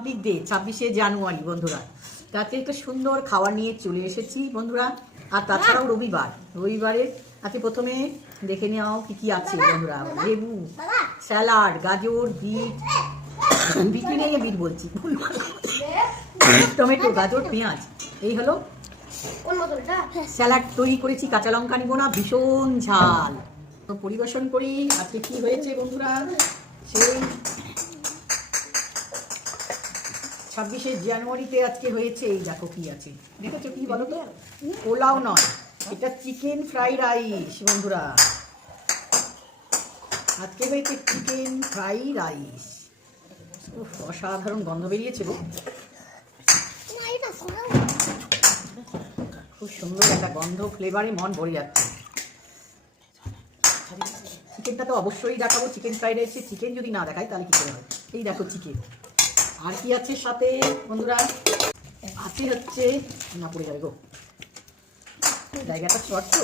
Republic day ছাব্বিশে জানুয়ারি, বন্ধুরা। তাতে একটা সুন্দর খাওয়া নিয়ে চলে এসেছি, বন্ধুরা। আর তাছাড়াও রবিবার। রবিবারে আজকে প্রথমে দেখে নেওয়া কি কি আছে, বন্ধুরা? লেবু, স্যালাড, গাজর, বিট। বিটি নিয়ে বিট বলছি। টমেটো, গাজর, পেঁয়াজ। এই হলো স্যালাড তৈরি করেছি, কাঁচা লঙ্কা নিব না, ভীষণ ঝাল। পরিবেশন করি, আজকে কি হয়েছে, বন্ধুরা? সেই ছাব্বিশে জানুয়ারিতে আজকে হয়েছে এই দেখো কি আছে। দেখেছ কি বলো তো পোলাও নয় এটা চিকেন ফ্রাই রাইস বন্ধুরা। আজকে হয়েছে চিকেন ফ্রাই রাইস। অসাধারণ গন্ধ বেরিয়েছে গো। না এটা শোনা খুব সুন্দর একটা গন্ধ ফ্লেভারে মন ভরে যাচ্ছে। চিকেনটা তো অবশ্যই দেখাবো চিকেন ফ্রাইড রাইসে। চিকেন যদি না দেখাই তাহলে কি করে হয়? এই দেখো চিকেন। আর কি আছে সাথে, বন্ধুরা? আছে হচ্ছে, না, পড়ে যাবে গো। জায়গাটা শর্ট তো?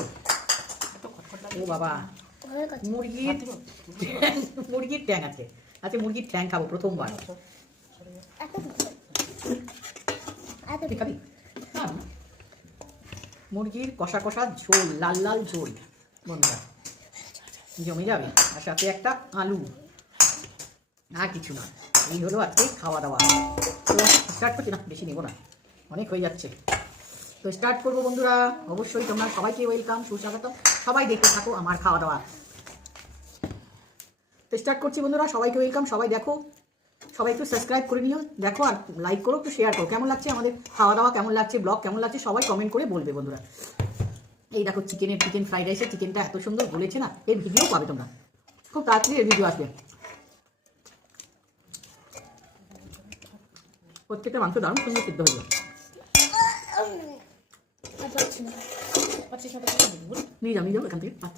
ও বাবা, মুরগির মুরগির ট্যাং আছে। আচ্ছা মুরগির ট্যাং খাব প্রথমবার। মুরগির কষা কষা ঝোল, লাল লাল ঝোল, বন্ধুরা। জমে যাবে। আর সাথে একটা আলু। আর কিছু না। এই হলো আজকে খাওয়া দাওয়া স্টার্ট করছি না, বেশি নেব না। অনেক হয়ে যাচ্ছে। তো স্টার্ট করব বন্ধুরা। অবশ্যই তোমরা সবাইকে ওয়েলকাম সুস্বাগত সবাই দেখতে থাকো আমার খাওয়া দাওয়া তো স্টার্ট করছি বন্ধুরা, সবাইকে ওয়েলকাম সবাই দেখো। সবাই একটু সাবস্ক্রাইব করে নিও। দেখো আর লাইক করো, একটু শেয়ার করো। কেমন লাগছে আমাদের খাওয়া দাওয়া কেমন লাগছে ব্লগ কেমন লাগছে? সবাই কমেন্ট করে বলবে বন্ধুরা। এই দেখো চিকেনের চিকেন ফ্রাইড রাইসের চিকেনটা এত সুন্দর বলেছে না? এর ভিডিও পাবে তোমরা। খুব তাড়াতাড়ি এর ভিডিও আসবে। প্রত্যেকটা মাংস দারুণ সুন্দর সিদ্ধ হয়ে যাবে নিয়ে যাও নিয়ে যাও এখান থেকে পাঁচ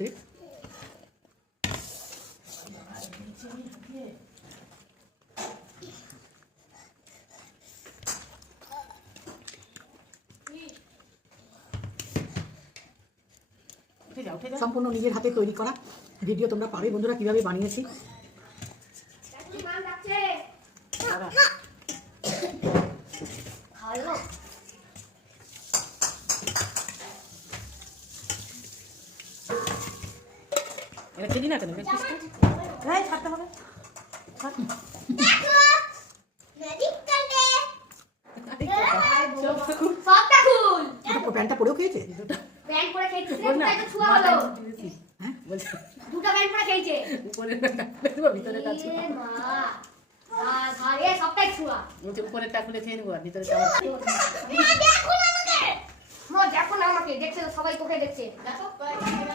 সম্পূর্ণ নিজের হাতে তৈরি করা ভিডিও তোমরা পাবে। বন্ধুরা কীভাবে বানিয়েছি? খেলি না কেন ছাড়তে হবে। প্যান্টটা পরেও খেয়েছে? ব্যাংক করে খেয়েছে হ্যাঁ? দুটো ব্যাংক করে খেয়েছে। উপরে ভিতরে সবটাই ছুয়া। উপরেরটা খুলে খেয়ে নেব আর ভিতরে মা দেখো না আমাকে দেখছে তো সবাই তোকে দেখছে। দেখো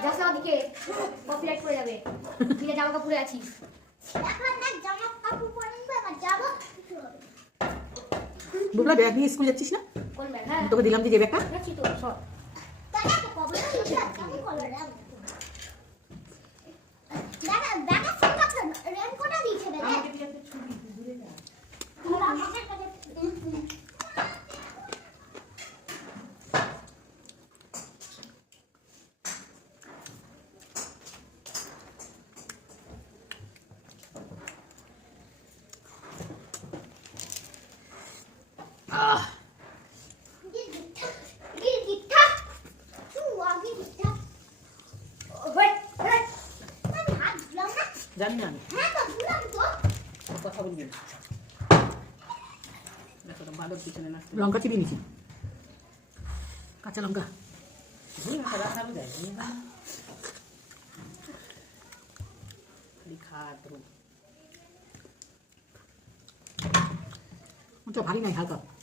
দেখো ওদিকে কপিরাইট করে যাবে। ফিরে জামা কাপড়ে আছি। বুবলা ব্যাগ নিয়ে স্কুল যাচ্ছিস না? কোন ব্যাগ হ্যাঁ। তোকে দিলাম যে যে ব্যাগটা। তো সব জানি না আমি কথা বলবি না। দেখো তো ভালো পিছনে না লঙ্কা চিবিয়ে নিছি কাঁচা লঙ্কা ওটা ভারী নাই হালকা কেমন লাগছে কেমন লাগছে এইটা সরা এটা সরা সরা আরে উইকেট এটা এটা এটা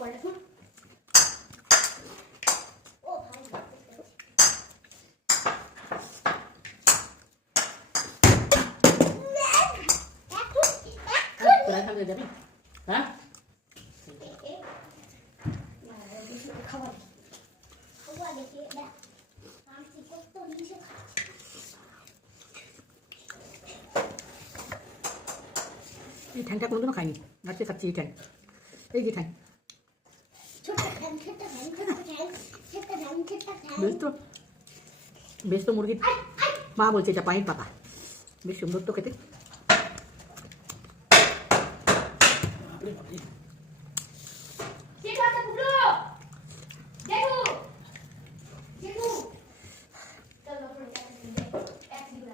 বলটা ছিল বলটা ছিল ও ভাই এখন এখন তোরা এখান থেকে যাবি হ্যাঁ খাবার খাবার দেখে দেখ আমি কত নিচে এই ঠ্যাংটা কোনোদিনও খাইনি আজকে খাচ্ছি এই বেশ তো বেশ তো মুরগির মা বলছে এটা পায়ের পাতা। বেশ সুন্দর তো খেতে ঠিক আছে বুড়ো দেখো দেখো চলো পুরো এক দিন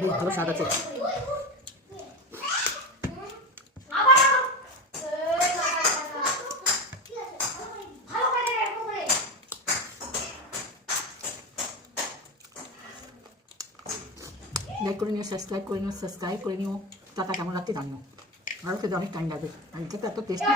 বেশ ভালো স্বাদ আছে। লাইক করে নিও সাবস্ক্রাইব করে নিও সাবস্ক্রাইব করে নিও। টাটা কেমন লাগছে জানিও। আরও খেতে অনেক টাইম লাগবে। আর এটা এত টেস্টি